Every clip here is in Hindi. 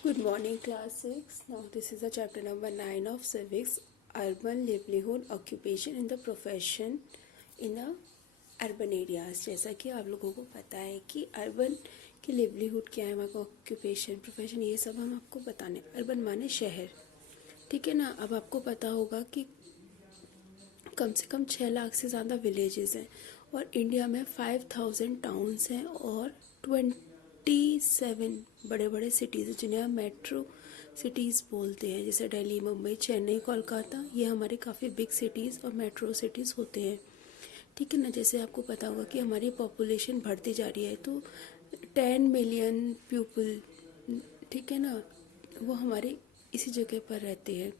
Good morning, class 6. Now, this is the chapter number 9 of civics, urban livelihood, occupation in the profession in the urban areas. जैसा कि आप लोगों को पता है कि अर्बन की लिवलीहुड क्या है, वहाँ का ऑक्यूपेशन, प्रोफेशन, ये सब हम आपको बताने। अर्बन माने शहर, ठीक है ना। अब आपको पता होगा कि कम से कम 6 लाख से ज़्यादा विलेजेस हैं और इंडिया में 5000 टाउन्स हैं और 27 बड़े बड़े सिटीज़ हैं जिन्हें हम मेट्रो सिटीज़ बोलते हैं। जैसे दिल्ली, मुंबई, चेन्नई, कोलकाता, ये हमारे काफ़ी बिग सिटीज़ और मेट्रो सिटीज़ होते हैं, ठीक है ना। जैसे आपको पता होगा कि हमारी पॉपुलेशन बढ़ती जा रही है, तो 10 मिलियन पीपल, ठीक है ना, वो हमारे इसी जगह पर रहते हैं।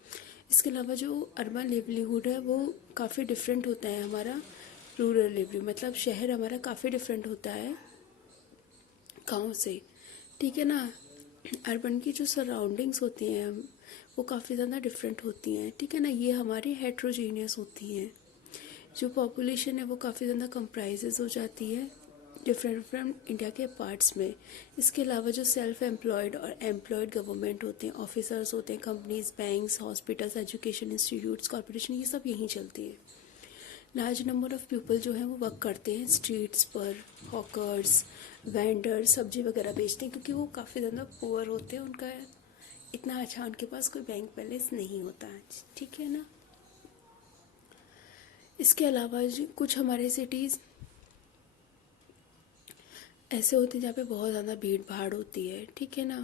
इसके अलावा जो अर्बन लिवलीहुड है वो काफ़ी डिफरेंट होता है हमारा रूरल लिवली, मतलब शहर हमारा काफ़ी डिफरेंट होता है गांव से, ठीक है ना। अर्बन की जो सराउंडिंग्स होती हैं वो काफ़ी ज़्यादा डिफरेंट होती हैं, ठीक है ना। ये हमारी हेट्रोजीनियस होती हैं। जो पॉपुलेशन है वो काफ़ी ज़्यादा कंप्राइजेज हो जाती है डिफरेंट डिफरेंट इंडिया के पार्ट्स में। इसके अलावा जो सेल्फ एम्प्लॉयड और एम्प्लॉयड गवर्नमेंट होते हैं, ऑफिसर्स होते हैं, companies, banks, hospitals, education institutes, corporation, ये सब यहीं चलती है। लार्ज नंबर ऑफ़ पीपल जो हैं वो वर्क करते हैं स्ट्रीट्स पर, हॉकर्स, वेंडर, सब्जी वगैरह बेचते हैं, क्योंकि वो काफ़ी ज़्यादा पुअर होते हैं, उनका इतना अच्छा उनके पास कोई बैंक बैलेंस नहीं होता है, ठीक है ना। इसके अलावा कुछ हमारे सिटीज़ ऐसे होते हैं जहाँ पे बहुत ज़्यादा भीड़ भाड़ होती है, ठीक है ना।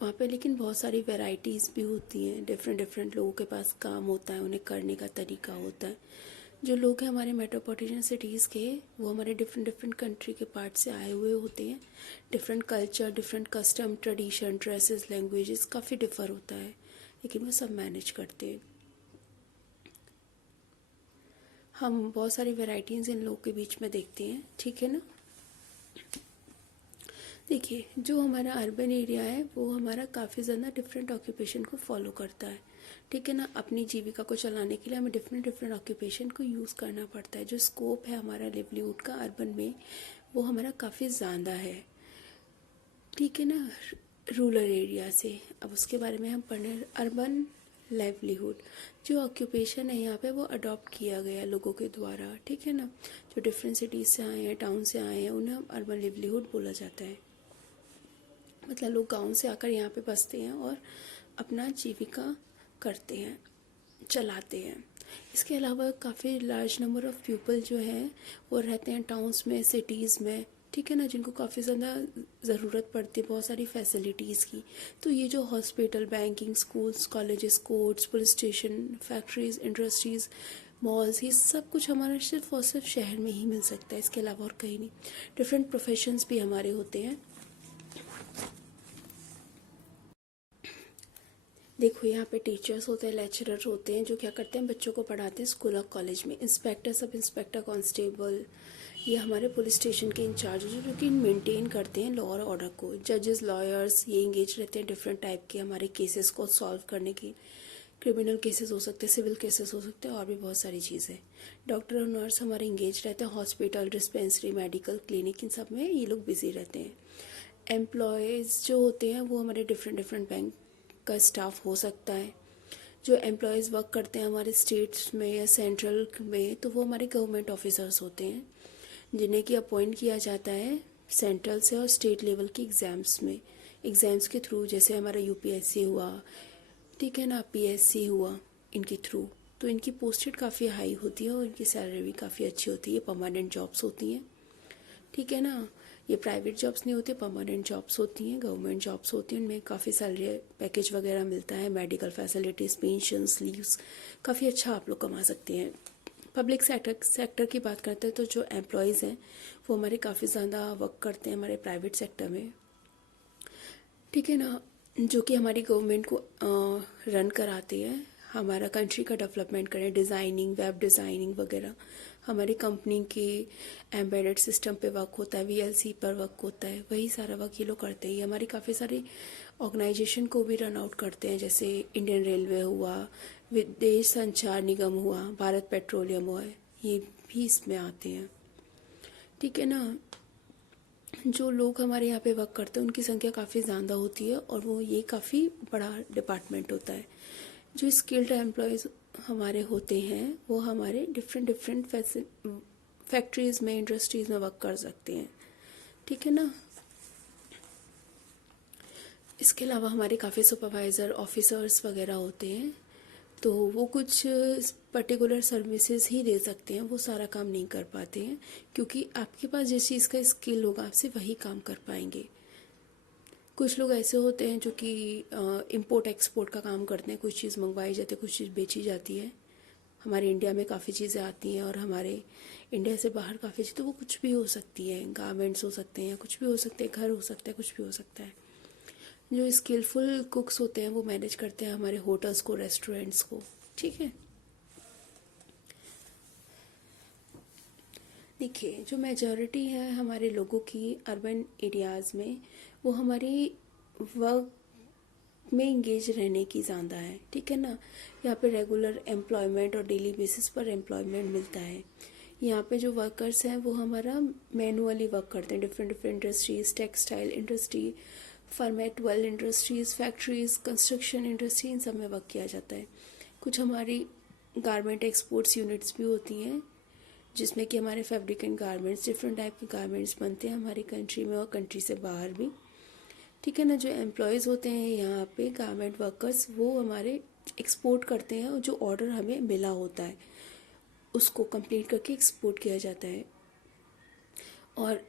वहाँ पे लेकिन बहुत सारी वैरायटीज़ भी होती हैं, डिफरेंट डिफरेंट लोगों के पास काम होता है, उन्हें करने का तरीका होता है। जो लोग हैं हमारे मेट्रोपॉलिटन सिटीज़ के, वो हमारे डिफरेंट डिफरेंट कंट्री के पार्ट से आए हुए होते हैं। Different culture, different custom, tradition, dresses, languages काफ़ी डिफर होता है, लेकिन वो सब मैनेज करते हैं। हम बहुत सारी वैरायटीज़ इन लोगों के बीच में देखते हैं, ठीक है ना। देखिए, जो हमारा अर्बन एरिया है वो हमारा काफ़ी ज़्यादा डिफरेंट ऑक्यूपेशन को फॉलो करता है, ठीक है ना। अपनी जीविका को चलाने के लिए हमें डिफरेंट डिफरेंट ऑक्यूपेशन को यूज़ करना पड़ता है। जो स्कोप है हमारा लिवलीहुड का अर्बन में, वो हमारा काफ़ी ज़्यादा है, ठीक है ना, रूरल एरिया से। अब उसके बारे में हम पढ़ने, अर्बन लाइवलीहुड जो ऑक्यूपेशन है यहाँ पे वो अडॉप्ट किया गया लोगों के द्वारा, ठीक है ना। जो डिफरेंट सिटीज़ से आए हैं, टाउन से आए हैं, उन्हें अर्बन लिवलीहुड बोला जाता है। मतलब लोग गांव से आकर यहाँ पे बसते हैं और अपना जीविका करते हैं, चलाते हैं। इसके अलावा काफ़ी लार्ज नंबर ऑफ़ पीपल जो हैं वो रहते हैं टाउन्स में, सिटीज़ में, ठीक है ना, जिनको काफ़ी ज़्यादा ज़रूरत पड़ती है बहुत सारी फैसिलिटीज़ की। तो ये जो hospital, banking, schools, colleges, courts, police station, factories, industries, malls, ये सब कुछ हमारा सिर्फ और सिर्फ शहर में ही मिल सकता है, इसके अलावा और कहीं नहीं। डिफरेंट प्रोफेशंस भी हमारे होते हैं। देखो, यहाँ पे टीचर्स होते हैं, लेक्चरर होते हैं, जो क्या करते हैं, बच्चों को पढ़ाते हैं स्कूल और कॉलेज में। इंस्पेक्टर, सब इंस्पेक्टर, कांस्टेबल, ये हमारे पुलिस स्टेशन के इंचार्ज जो कि मेंटेन करते हैं लॉ और ऑर्डर को। जजेस, लॉयर्स, ये इंगेज रहते हैं डिफरेंट टाइप के हमारे केसेस को सॉल्व करने की। क्रिमिनल केसेस हो सकते हैं, सिविल केसेस हो सकते हैं, और भी बहुत सारी चीज़ें। डॉक्टर और नर्स हमारे इंगेज रहते हैं, हॉस्पिटल, डिस्पेंसरी, मेडिकल, क्लिनिक, इन सब में ये लोग बिजी रहते हैं। एम्प्लॉयज़ जो होते हैं वो हमारे डिफरेंट डिफरेंट बैंक का स्टाफ हो सकता है। जो एम्प्लॉयज़ वर्क करते हैं हमारे स्टेट्स में या सेंट्रल में, तो वो हमारे गवर्नमेंट ऑफिसर्स होते हैं, जिन्हें कि अपॉइंट किया जाता है सेंट्रल से और स्टेट लेवल के एग्ज़ाम्स में, एग्ज़ाम्स के थ्रू। जैसे हमारा यूपीएससी हुआ, ठीक है ना, पीएससी हुआ, इनके थ्रू। तो इनकी पोस्टेड काफ़ी हाई होती है और इनकी सैलरी भी काफ़ी अच्छी होती है, परमानेंट जॉब्स होती हैं, ठीक है ना। ये प्राइवेट जॉब्स नहीं होती, परमानेंट जॉब्स होती हैं, गवर्नमेंट जॉब्स होती हैं, उनमें काफ़ी सैलरी पैकेज वगैरह मिलता है, मेडिकल फैसिलिटीज़, पेंशन्स, लीव्स, काफ़ी अच्छा आप लोग कमा सकते हैं। पब्लिक सेक्टर की बात करते हैं तो जो एम्प्लॉयज़ हैं वो हमारे काफ़ी ज़्यादा वर्क करते हैं हमारे प्राइवेट सेक्टर में, ठीक है ना, जो कि हमारी गवर्नमेंट को रन कराते हैं, हमारा कंट्री का डेवलपमेंट करें, डिज़ाइनिंग, वेब डिज़ाइनिंग वगैरह। हमारी कंपनी के एम्बेडेड सिस्टम पे वर्क होता है, वीएलसी पर वर्क होता है, वही सारा वर्क ये लोग करते हैं। ये हमारी काफ़ी सारी ऑर्गेनाइजेशन को भी रन आउट करते हैं, जैसे इंडियन रेलवे हुआ, विदेश संचार निगम हुआ, भारत पेट्रोलियम हुआ, ये भी इसमें आते हैं, ठीक है ना। जो लोग हमारे यहाँ पे वर्क करते हैं उनकी संख्या काफ़ी ज़्यादा होती है और वो ये काफ़ी बड़ा डिपार्टमेंट होता है। जो स्किल्ड एम्प्लॉयज़ हमारे होते हैं वो हमारे डिफरेंट डिफरेंट फैक्ट्रीज़ में, इंडस्ट्रीज़ में वर्क कर सकते हैं, ठीक है ना। इसके अलावा हमारे काफ़ी सुपरवाइज़र, ऑफिसर्स वगैरह होते हैं, तो वो कुछ पर्टिकुलर सर्विसेज ही दे सकते हैं, वो सारा काम नहीं कर पाते हैं, क्योंकि आपके पास जिस चीज़ का स्किल होगा आप सिर्फ वही काम कर पाएंगे। कुछ लोग ऐसे होते हैं जो कि इंपोर्ट एक्सपोर्ट का काम करते हैं, कुछ चीज़ मंगवाई जाती है, कुछ चीज़ बेची जाती है। हमारे इंडिया में काफ़ी चीज़ें आती हैं और हमारे इंडिया से बाहर काफ़ी चीज़, तो वो कुछ भी हो सकती है, गारमेंट्स हो सकते हैं या कुछ भी हो सकते हैं, घर हो सकता है, कुछ भी हो सकता है। जो स्किलफुल कुक्स होते हैं वो मैनेज करते हैं हमारे होटल्स को, रेस्टोरेंट्स को, ठीक है। देखिए, जो मेजॉरिटी है हमारे लोगों की अर्बन एरियाज़ में, वो हमारी वर्क में इंगेज रहने की ज़्यादा है, ठीक है ना। यहाँ पे रेगुलर एम्प्लॉयमेंट और डेली बेसिस पर एम्प्लॉयमेंट मिलता है। यहाँ पे जो वर्कर्स हैं वो हमारा मैनुअली वर्क करते हैं, different different industries, textile industry, फार्मेटवेल इंडस्ट्रीज़, फैक्ट्रीज़, कंस्ट्रक्शन इंडस्ट्री, इन सब में वर्क किया जाता है। कुछ हमारी गारमेंट एक्सपोर्ट्स यूनिट्स भी होती हैं, जिसमें कि हमारे फैब्रिकेंट गारमेंट्स, डिफरेंट टाइप के गारमेंट्स बनते हैं हमारी कंट्री में और कंट्री से बाहर भी, ठीक है ना। जो एम्प्लॉयज़ होते हैं यहाँ पे गारमेंट वर्कर्स, वो हमारे एक्सपोर्ट करते हैं और जो ऑर्डर हमें मिला होता है उसको कंप्लीट करके एक्सपोर्ट किया जाता है। और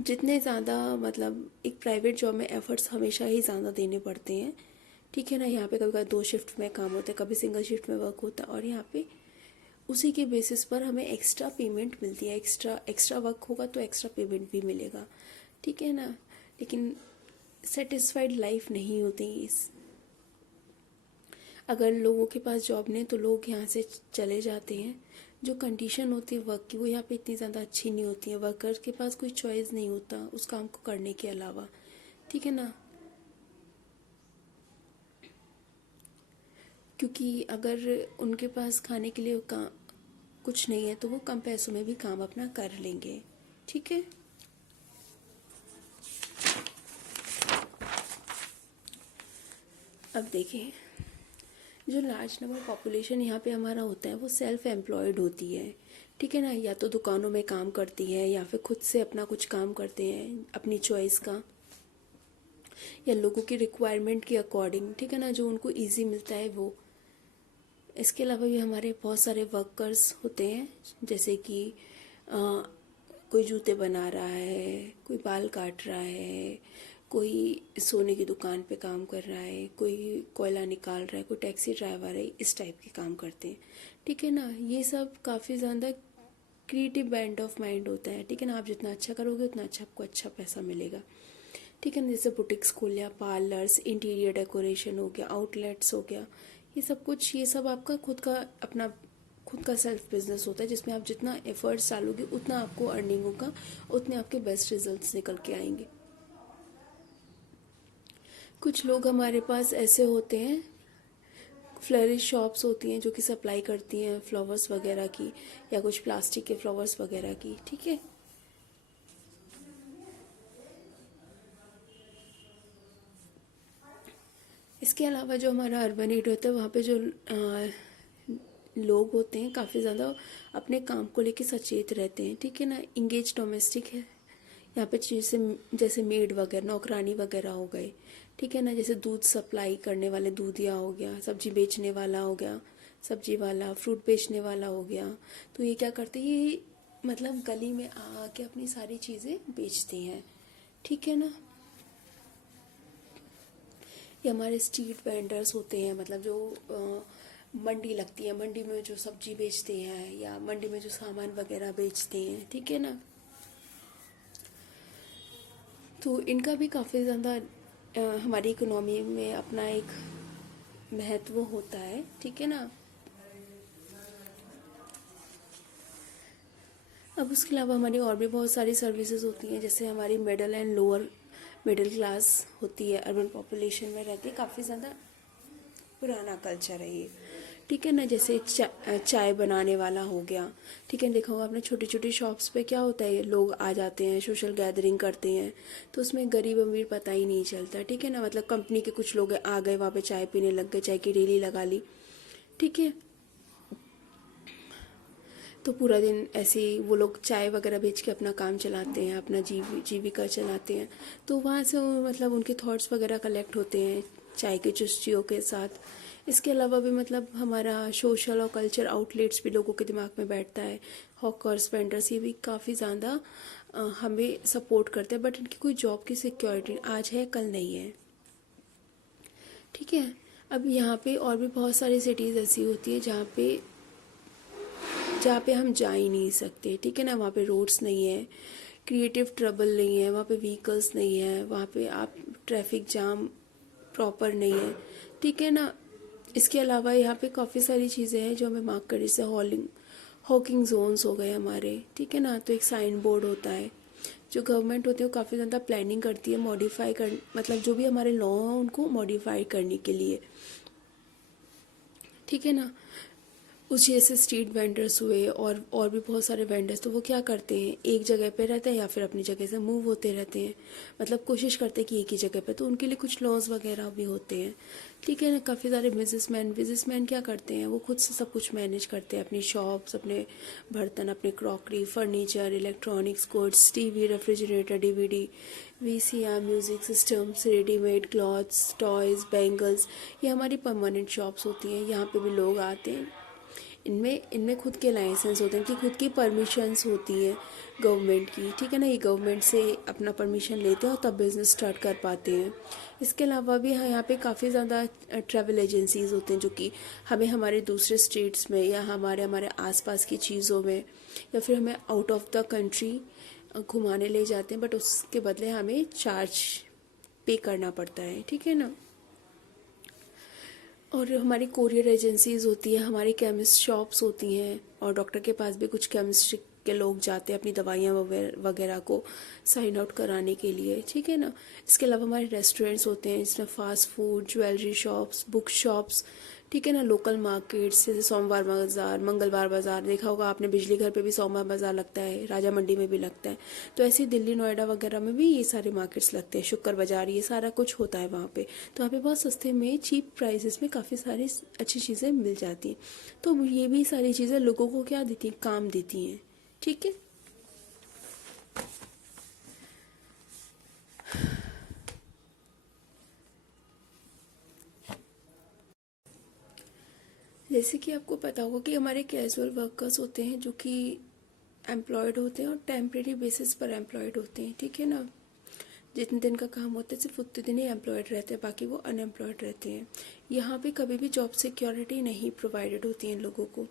जितने ज़्यादा मतलब एक प्राइवेट जॉब में एफर्ट्स हमेशा ही ज़्यादा देने पड़ते हैं, ठीक है ना। यहाँ पे कभी कभी 2 शिफ्ट में काम होता है, कभी सिंगल शिफ्ट में वर्क होता है, और यहाँ पे उसी के बेसिस पर हमें एक्स्ट्रा पेमेंट मिलती है। एक्स्ट्रा वर्क होगा तो एक्स्ट्रा पेमेंट भी मिलेगा, ठीक है ना। लेकिन सेटिस्फाइड लाइफ नहीं होती इस, अगर लोगों के पास जॉब नहीं तो लोग यहाँ से चले जाते हैं। जो कंडीशन होती है वर्क की वो यहाँ पे इतनी ज़्यादा अच्छी नहीं होती है, वर्कर के पास कोई चॉइस नहीं होता उस काम को करने के अलावा, ठीक है ना। क्योंकि अगर उनके पास खाने के लिए कुछ नहीं है तो वो कम पैसों में भी काम अपना कर लेंगे, ठीक है। अब देखें, जो लार्ज नंबर पॉपुलेशन यहाँ पे हमारा होता है वो सेल्फ एम्प्लॉयड होती है, ठीक है ना। या तो दुकानों में काम करती है या फिर खुद से अपना कुछ काम करते हैं अपनी चॉइस का, या लोगों की रिक्वायरमेंट के अकॉर्डिंग, ठीक है ना, जो उनको इजी मिलता है वो। इसके अलावा भी हमारे बहुत सारे वर्कर्स होते हैं, जैसे कि कोई जूते बना रहा है, कोई बाल काट रहा है, कोई सोने की दुकान पे काम कर रहा है, कोई कोयला निकाल रहा है, कोई टैक्सी ड्राइवर है, इस टाइप के काम करते हैं, ठीक है ना। ये सब काफ़ी ज़्यादा क्रिएटिव बैंड ऑफ माइंड होता है, ठीक है ना। आप जितना अच्छा करोगे उतना अच्छा आपको अच्छा पैसा मिलेगा, ठीक है ना। जैसे बुटीक्स खोल लिया, पार्लर्स, इंटीरियर डेकोरेशन हो गया, आउटलेट्स हो गया, ये सब कुछ, ये सब आपका खुद का अपना खुद का सेल्फ बिजनेस होता है, जिसमें आप जितना एफर्ट्स डालोगे उतना आपको अर्निंग होगा, उतने आपके बेस्ट रिजल्ट्स निकल के आएंगे। कुछ लोग हमारे पास ऐसे होते हैं, फ्लरिश शॉप्स होती हैं जो कि सप्लाई करती हैं फ्लावर्स वगैरह की, या कुछ प्लास्टिक के फ्लावर्स वगैरह की, ठीक है। इसके अलावा जो हमारा अर्बन एरिया होता है वहाँ पे जो लोग होते हैं काफ़ी ज़्यादा अपने काम को लेके सचेत रहते हैं, ठीक है ना। इंगेज डोमेस्टिक है यहाँ पे, जैसे मेड वगैरह, नौकरानी वगैरह हो गए, ठीक है ना। जैसे दूध सप्लाई करने वाले दूधिया हो गया, सब्जी बेचने वाला हो गया, सब्जी वाला, फ्रूट बेचने वाला हो गया, तो ये क्या करते हैं, ये मतलब गली में आके अपनी सारी चीज़ें बेचते हैं, ठीक है ना। ये हमारे स्ट्रीट वेंडर्स होते हैं, मतलब जो मंडी लगती है, मंडी में जो सब्जी बेचते हैं या मंडी में जो सामान वगैरह बेचते हैं, ठीक है ना। तो इनका भी काफ़ी ज़्यादा हमारी इकोनॉमी में अपना एक महत्व होता है, ठीक है ना। अब उसके अलावा हमारी और भी बहुत सारी सर्विसेज होती हैं, जैसे हमारी middle and lower middle class होती है, अर्बन पॉपुलेशन में रहती है, काफ़ी ज़्यादा पुराना कल्चर है ये, ठीक है ना। जैसे चाय बनाने वाला हो गया, ठीक है। देखा होगा आपने छोटी छोटी शॉप्स पे क्या होता है, लोग आ जाते हैं, सोशल गैदरिंग करते हैं, तो उसमें गरीब अमीर पता ही नहीं चलता, ठीक है ना। मतलब कंपनी के कुछ लोग आ गए वहाँ पे, चाय पीने लग गए, चाय की रेली लगा ली, ठीक है। तो पूरा दिन ऐसे ही वो लोग चाय वगैरह बेच के अपना काम चलाते हैं, अपना जीविका चलाते हैं। तो वहाँ से मतलब उनके थॉट्स वगैरह कलेक्ट होते हैं चाय के चुस्कियों के साथ। इसके अलावा भी मतलब हमारा सोशल और कल्चर आउटलेट्स भी लोगों के दिमाग में बैठता है। हॉकर्स, वेंडर्स, ये भी काफ़ी ज़्यादा हमें सपोर्ट करते हैं, बट इनकी कोई जॉब की सिक्योरिटी आज है कल नहीं है, ठीक है। अब यहाँ पे और भी बहुत सारी सिटीज़ ऐसी होती है जहाँ पे हम जा ही नहीं सकते, ठीक है ना। वहाँ पे रोड्स नहीं है, क्रिएटिव ट्रबल नहीं है, वहाँ पे व्हीकल्स नहीं है, वहाँ पे आप ट्रैफिक जाम प्रॉपर नहीं है, ठीक है ना। इसके अलावा यहाँ पे काफ़ी सारी चीज़ें हैं जो हमें मार्क कर, जैसे हॉकिंग जोन्स हो गए हमारे, ठीक है ना। तो एक साइन बोर्ड होता है, जो गवर्नमेंट होती है वो काफ़ी ज़्यादा प्लानिंग करती है मॉडिफाई कर, मतलब जो भी हमारे लॉ हैं उनको मॉडिफाई करने के लिए, ठीक है ना। उस जैसे स्ट्रीट वेंडर्स हुए और भी बहुत सारे वेंडर्स, तो वो क्या करते हैं, एक जगह पे रहते हैं या फिर अपनी जगह से मूव होते रहते हैं, मतलब कोशिश करते हैं कि एक ही जगह पे, तो उनके लिए कुछ लॉज वगैरह भी होते हैं, ठीक है ना। काफ़ी सारे बिजनेसमैन क्या करते हैं, वो खुद से सब कुछ मैनेज करते हैं, अपनी शॉप्स, अपने बर्तन, अपने crockery, furniture, electronics goods, TV, refrigerator, DVD, VCR, music systems, readymade clothes, toys, bangles, ये हमारी परमानेंट शॉप्स होती हैं। यहाँ पे भी लोग आते हैं, इनमें इनमें खुद के लाइसेंस होते हैं, कि खुद की परमिशंस होती है गवर्नमेंट की, ठीक है ना। ये गवर्नमेंट से अपना परमिशन लेते हैं और तब बिज़नेस स्टार्ट कर पाते हैं। इसके अलावा भी यहाँ पे काफ़ी ज़्यादा ट्रैवल एजेंसीज होते हैं, जो कि हमें हमारे दूसरे स्टेट्स में या हमारे आसपास की चीज़ों में या फिर हमें आउट ऑफ द कंट्री घुमाने ले जाते हैं, बट उसके बदले हमें चार्ज पे करना पड़ता है, ठीक है ना। और हमारी कोरियर एजेंसीज होती है, हमारी केमिस्ट शॉप्स होती हैं, और डॉक्टर के पास भी कुछ केमिस्ट्री के लोग जाते हैं अपनी दवाइयाँ वगैरह को साइन आउट कराने के लिए, ठीक है ना। इसके अलावा हमारे रेस्टोरेंट्स होते हैं, जिसमें fast food, jewellery shops, book shops, ठीक है ना। लोकल मार्केट्स जैसे सोमवार बाज़ार, मंगलवार बाज़ार, देखा होगा आपने, बिजली घर पे भी सोमवार बाज़ार लगता है, राजा मंडी में भी लगता है। तो ऐसे ही दिल्ली, नोएडा वगैरह में भी ये सारे मार्केट्स लगते हैं, शुक्र बाज़ार, ये सारा कुछ होता है वहाँ पे। तो वहाँ पे बहुत सस्ते में, चीप प्राइसेस में काफ़ी सारी अच्छी चीज़ें मिल जाती हैं। तो ये भी सारी चीज़ें लोगों को क्या देती हैं, काम देती हैं, ठीक है। जैसे कि आपको पता होगा कि हमारे कैजुअल वर्कर्स होते हैं, जो कि एम्प्लॉयड होते हैं और टेम्प्रेरी बेसिस पर एम्प्लॉयड होते हैं, ठीक है ना। जितने दिन का काम होता है सिर्फ उतने दिन ही एम्प्लॉयड रहते हैं, बाकी वो अनएम्प्लॉयड रहते हैं। यहाँ पे कभी भी जॉब सिक्योरिटी नहीं प्रोवाइडेड होती है इन लोगों को,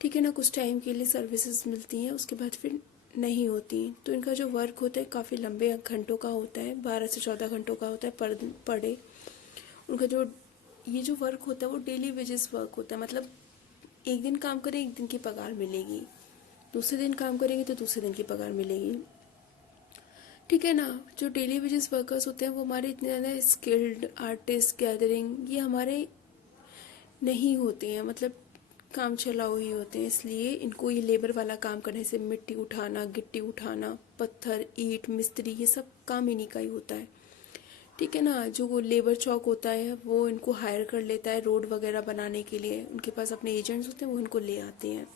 ठीक है ना। कुछ टाइम के लिए सर्विसेज मिलती हैं, उसके बाद फिर नहीं होती। तो इनका जो वर्क होता है काफ़ी लंबे घंटों का होता है, 12 से 14 घंटों का होता है पर डे। उनका जो वर्क होता है वो डेली वेजेस वर्क होता है, मतलब एक दिन काम करें, एक दिन की पगार मिलेगी, दूसरे दिन काम करेंगे तो दूसरे दिन की पगार मिलेगी, ठीक है ना। जो डेली वेजेस वर्कर्स होते हैं वो हमारे इतने ज़्यादा स्किल्ड आर्टिस्ट गैदरिंग ये हमारे नहीं होते हैं, मतलब काम चलाऊ ही होते हैं। इसलिए इनको ये लेबर वाला काम करने से, मिट्टी उठाना, गिट्टी उठाना, पत्थर, ईंट, मिस्त्री, ये सब काम इन्हीं का ही होता है, ठीक है ना। जो वो लेबर चौक होता है वो इनको हायर कर लेता है रोड वगैरह बनाने के लिए, उनके पास अपने एजेंट्स होते हैं, वो इनको ले आते हैं।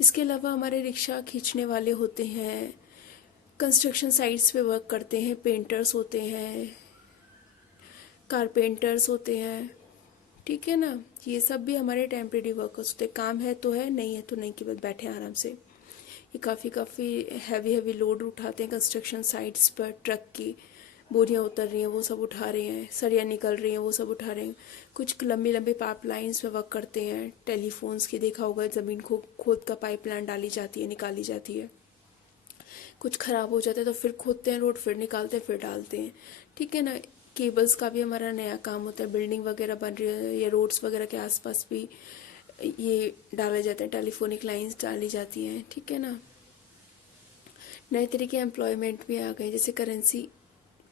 इसके अलावा हमारे रिक्शा खींचने वाले होते हैं, कंस्ट्रक्शन साइट्स पे वर्क करते हैं, पेंटर्स होते हैं, कारपेंटर्स होते हैं, ठीक है ना। ये सब भी हमारे टेम्परेरी वर्कर्स होते हैं, काम है तो है, नहीं है तो नहीं, कि बस बैठे आराम से। ये काफ़ी हैवी लोड उठाते हैं कंस्ट्रक्शन साइट्स पर, ट्रक की बोरियां उतर रही हैं वो सब उठा रहे हैं, सरिया निकल रही हैं वो सब उठा रहे हैं। कुछ लंबे पाइपलाइंस में वर्क करते हैं, टेलीफोन्स की, देखा होगा ज़मीन को खोद का पाइपलाइन डाली जाती है, निकाली जाती है। कुछ ख़राब हो जाता है तो फिर खोदते हैं रोड, फिर निकालते हैं, फिर डालते हैं, ठीक है ना। केबल्स का भी हमारा नया काम होता है, बिल्डिंग वगैरह बन रही है या रोड्स वगैरह के आसपास भी ये डाले जाते हैं, टेलीफोनिक लाइंस डाली जाती हैं, ठीक है ना। नए तरीके एम्प्लॉयमेंट भी आ गए, जैसे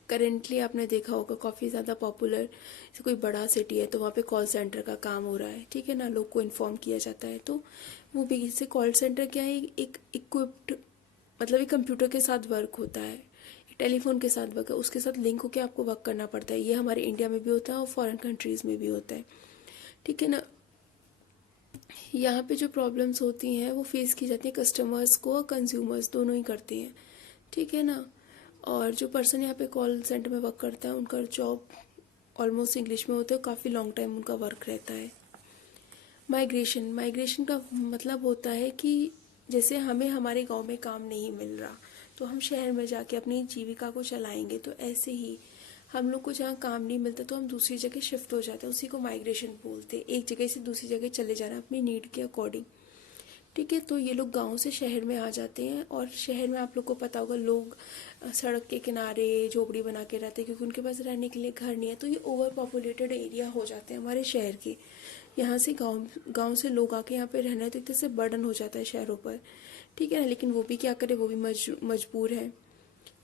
करेंटली आपने देखा होगा काफ़ी ज़्यादा पॉपुलर, जैसे कोई बड़ा सिटी है तो वहाँ पे कॉल सेंटर का काम हो रहा है, ठीक है ना, लोग को इन्फॉर्म किया जाता है। तो वो भी इससे कॉल सेंटर क्या है, एक इक्विप्ड, मतलब एक कंप्यूटर के साथ वर्क होता है, एक टेलीफोन के साथ वर्क है, उसके साथ लिंक होकर आपको वर्क करना पड़ता है। ये हमारे इंडिया में भी होता है और फॉरेन कंट्रीज़ में भी होता है, ठीक है ना। यहाँ पे जो प्रॉब्लम्स होती हैं वो फेस की जाती हैं कस्टमर्स को, और कंज्यूमर्स दोनों ही करते हैं, ठीक है ना। और जो पर्सन यहाँ पे कॉल सेंटर में वर्क करता है उनका जॉब ऑलमोस्ट इंग्लिश में होता है, काफ़ी लॉन्ग टाइम उनका वर्क रहता है। माइग्रेशन, माइग्रेशन का मतलब होता है कि जैसे हमें हमारे गांव में काम नहीं मिल रहा तो हम शहर में जाके अपनी जीविका को चलाएंगे, तो ऐसे ही हम लोग को जहाँ काम नहीं मिलता तो हम दूसरी जगह शिफ्ट हो जाते हैं, उसी को माइग्रेशन बोलते हैं, एक जगह से दूसरी जगह चले जाना अपनी नीड के अकॉर्डिंग, ठीक है। तो ये लोग गांव से शहर में आ जाते हैं, और शहर में आप लोग को पता होगा लोग सड़क के किनारे झोपड़ी बना के रहते हैं क्योंकि उनके पास रहने के लिए घर नहीं है। तो ये ओवर पॉपुलेटेड एरिया हो जाते हैं हमारे शहर के। यहाँ से गांव गांव से लोग आके यहाँ पे रहना है तो एक तरह से बर्डन हो जाता है शहरों पर, ठीक है ना। लेकिन वो भी क्या करे, वो भी मजबूर है,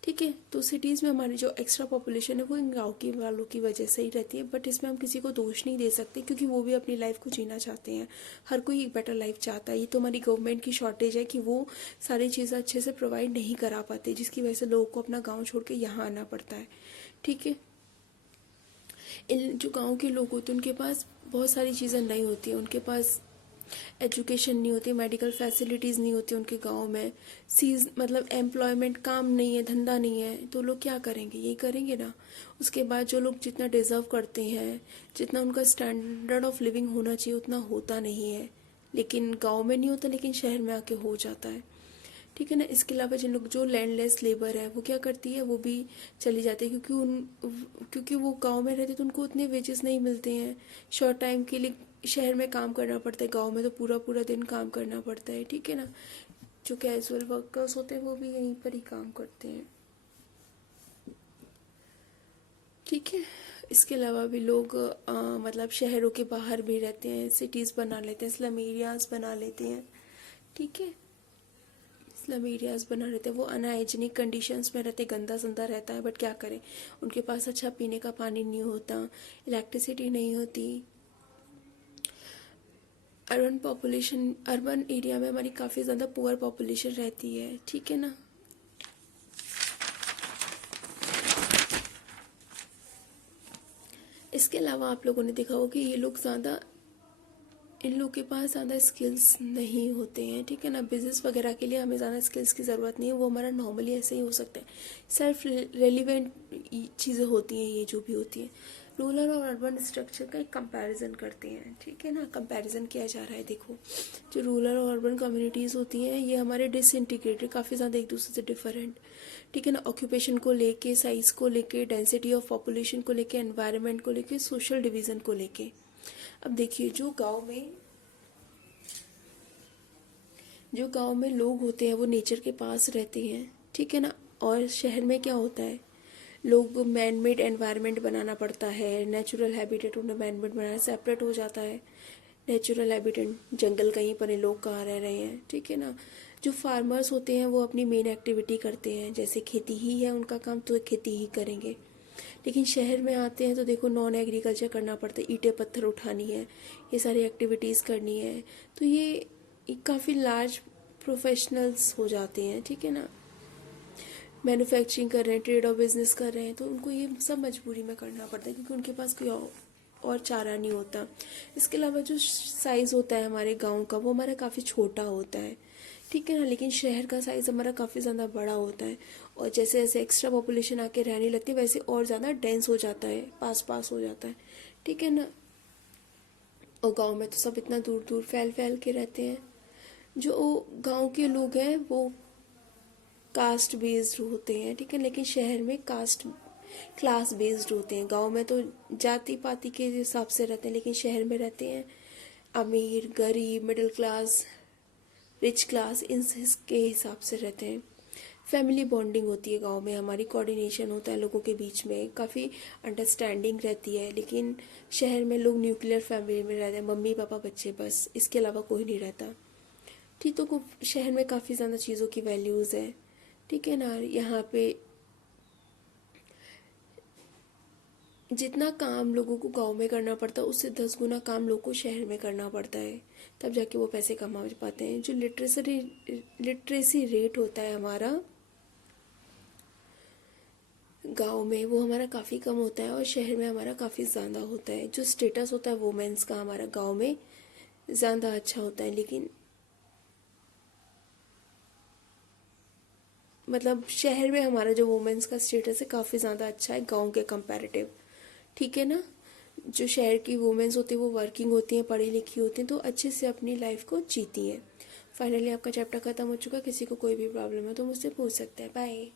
ठीक है। तो सिटीज़ में हमारी जो एक्स्ट्रा पॉपुलेशन है वो इन गाँव के वालों की वजह से ही रहती है, बट इसमें हम किसी को दोष नहीं दे सकते क्योंकि वो भी अपनी लाइफ को जीना चाहते हैं। हर कोई एक बेटर लाइफ चाहता है। ये तो हमारी गवर्नमेंट की शॉर्टेज है कि वो सारी चीज़ें अच्छे से प्रोवाइड नहीं करा पाते, जिसकी वजह से लोगों को अपना गाँव छोड़ के यहाँ आना पड़ता है, ठीक है। इन जो गाँव के लोग होते हैं उनके पास बहुत सारी चीज़ें नहीं होती हैं, उनके पास एजुकेशन नहीं होती, मेडिकल फैसिलिटीज़ नहीं होती उनके गांव में, मतलब एम्प्लॉयमेंट, काम नहीं है, धंधा नहीं है, तो लोग क्या करेंगे, यही करेंगे ना। उसके बाद जो लोग जितना डिज़र्व करते हैं, जितना उनका स्टैंडर्ड ऑफ लिविंग होना चाहिए उतना होता नहीं है, लेकिन गांव में नहीं होता लेकिन शहर में आके हो जाता है, ठीक है ना। इसके अलावा जिन लोग जो लैंडलेस लेबर है वो क्या करती है, वो भी चली जाती है क्योंकि वो गांव में रहते तो उनको उतने वेजेस नहीं मिलते हैं, शॉर्ट टाइम के लिए शहर में काम करना पड़ता है, गांव में तो पूरा पूरा दिन काम करना पड़ता है, ठीक है ना। जो कैजुअल वर्कर्स होते हैं वो भी यहीं पर ही काम करते हैं, ठीक है। इसके अलावा भी लोग मतलब शहरों के बाहर भी रहते हैं, सिटीज़ बना लेते हैं, स्लम एरियाज बना लेते हैं, ठीक है। स्लम एरियाज बना रहते हैं, वो अनहाइजीनिक कंडीशंस में रहते, गंदा संदा रहता है, बट क्या करें, उनके पास अच्छा पीने का पानी नहीं होता, इलेक्ट्रिसिटी नहीं होती। अर्बन एरिया में हमारी काफ़ी ज़्यादा पुअर पॉपुलेशन रहती है, ठीक है ना। इसके अलावा आप लोगों ने देखा होगा कि ये लोग ज़्यादा, इन लोग के पास ज़्यादा स्किल्स नहीं होते हैं, ठीक है ना। बिजनेस वगैरह के लिए हमें ज़्यादा स्किल्स की ज़रूरत नहीं है, वो हमारा नॉर्मली ऐसे ही हो सकता है, सेल्फ रेलिवेंट चीज़ें होती हैं ये जो भी होती हैं। रूरल और अर्बन स्ट्रक्चर का एक कंपैरिजन करते हैं, ठीक है ना, कंपैरिजन किया जा रहा है। देखो जो रूरल और अर्बन कम्युनिटीज़ होती हैं ये हमारे डिसइंटीग्रेटेड, काफ़ी ज़्यादा एक दूसरे से डिफरेंट, ठीक है ना, ऑक्यूपेशन को लेके, साइज़ को लेके, डेंसिटी ऑफ पॉपुलेशन को लेके, एनवायरनमेंट को लेके, सोशल डिवीज़न को लेके। अब देखिए जो गांव में लोग होते हैं वो नेचर के पास रहते हैं, ठीक है ना। और शहर में क्या होता है, लोग मैन मेड एनवायरनमेंट बनाना पड़ता है, नेचुरल हैबिटेट उन्हें मैन मेड बनाना सेपरेट हो जाता है। नेचुरल हैबिटेट जंगल कहीं पर है, लोग कहाँ रह रहे हैं, ठीक है ना। जो फार्मर्स होते हैं वो अपनी मेन एक्टिविटी करते हैं, जैसे खेती ही है उनका काम तो खेती ही करेंगे। लेकिन शहर में आते हैं तो देखो नॉन एग्रीकल्चर करना पड़ता है, ईंटें पत्थर उठानी है, ये सारी एक्टिविटीज़ करनी है, तो ये काफ़ी लार्ज प्रोफेशनल्स हो जाते हैं, ठीक है ना। मैन्युफैक्चरिंग कर रहे हैं, ट्रेड और बिजनेस कर रहे हैं, तो उनको ये सब मजबूरी में करना पड़ता है क्योंकि उनके पास कोई और चारा नहीं होता। इसके अलावा जो साइज़ होता है हमारे गांव का वो हमारा काफ़ी छोटा होता है, ठीक है ना। लेकिन शहर का साइज़ हमारा काफ़ी ज़्यादा बड़ा होता है, और जैसे जैसे एक्स्ट्रा पॉपुलेशन आके रहने लगती है वैसे और ज़्यादा डेंस हो जाता है, पास पास हो जाता है, ठीक है ना। और गांव में तो सब इतना दूर दूर फैल फैल के रहते हैं। जो गांव के लोग हैं वो कास्ट बेस्ड होते हैं, ठीक है, लेकिन शहर में कास्ट क्लास बेस्ड होते हैं। गांव में तो जाति पाति के हिसाब से रहते हैं, लेकिन शहर में रहते हैं अमीर, गरीब, मिडिल क्लास, रिच क्लास, के हिसाब से रहते हैं। फैमिली बॉन्डिंग होती है गांव में, हमारी कोऑर्डिनेशन होता है लोगों के बीच में, काफ़ी अंडरस्टैंडिंग रहती है। लेकिन शहर में लोग न्यूक्लियर फैमिली में रहते हैं, मम्मी पापा बच्चे बस, इसके अलावा कोई नहीं रहता, ठीक। तो शहर में काफ़ी ज़्यादा चीज़ों की वैल्यूज़ है, ठीक है ना। यहाँ पे जितना काम लोगों को गांव में करना पड़ता है उससे 10 गुना काम लोगों को शहर में करना पड़ता है, तब जाके वो पैसे कमा पाते हैं। जो लिटरेसी रेट होता है हमारा गांव में, वो हमारा काफ़ी कम होता है और शहर में हमारा काफ़ी ज़्यादा होता है। जो स्टेटस होता है वुमेन्स का हमारा गांव में ज़्यादा अच्छा होता है, लेकिन मतलब शहर में हमारा जो वुमेन्स का स्टेटस है काफ़ी ज़्यादा अच्छा है गांव के कंपैरेटिव। ठीक है ना। जो शहर की वुमेन्स होती हैं वो वर्किंग होती हैं, पढ़ी लिखी होती हैं, तो अच्छे से अपनी लाइफ को जीती हैं। फाइनली आपका चैप्टर ख़त्म हो चुका है। किसी को कोई भी प्रॉब्लम है तो मुझसे पूछ सकते हैं। बाय।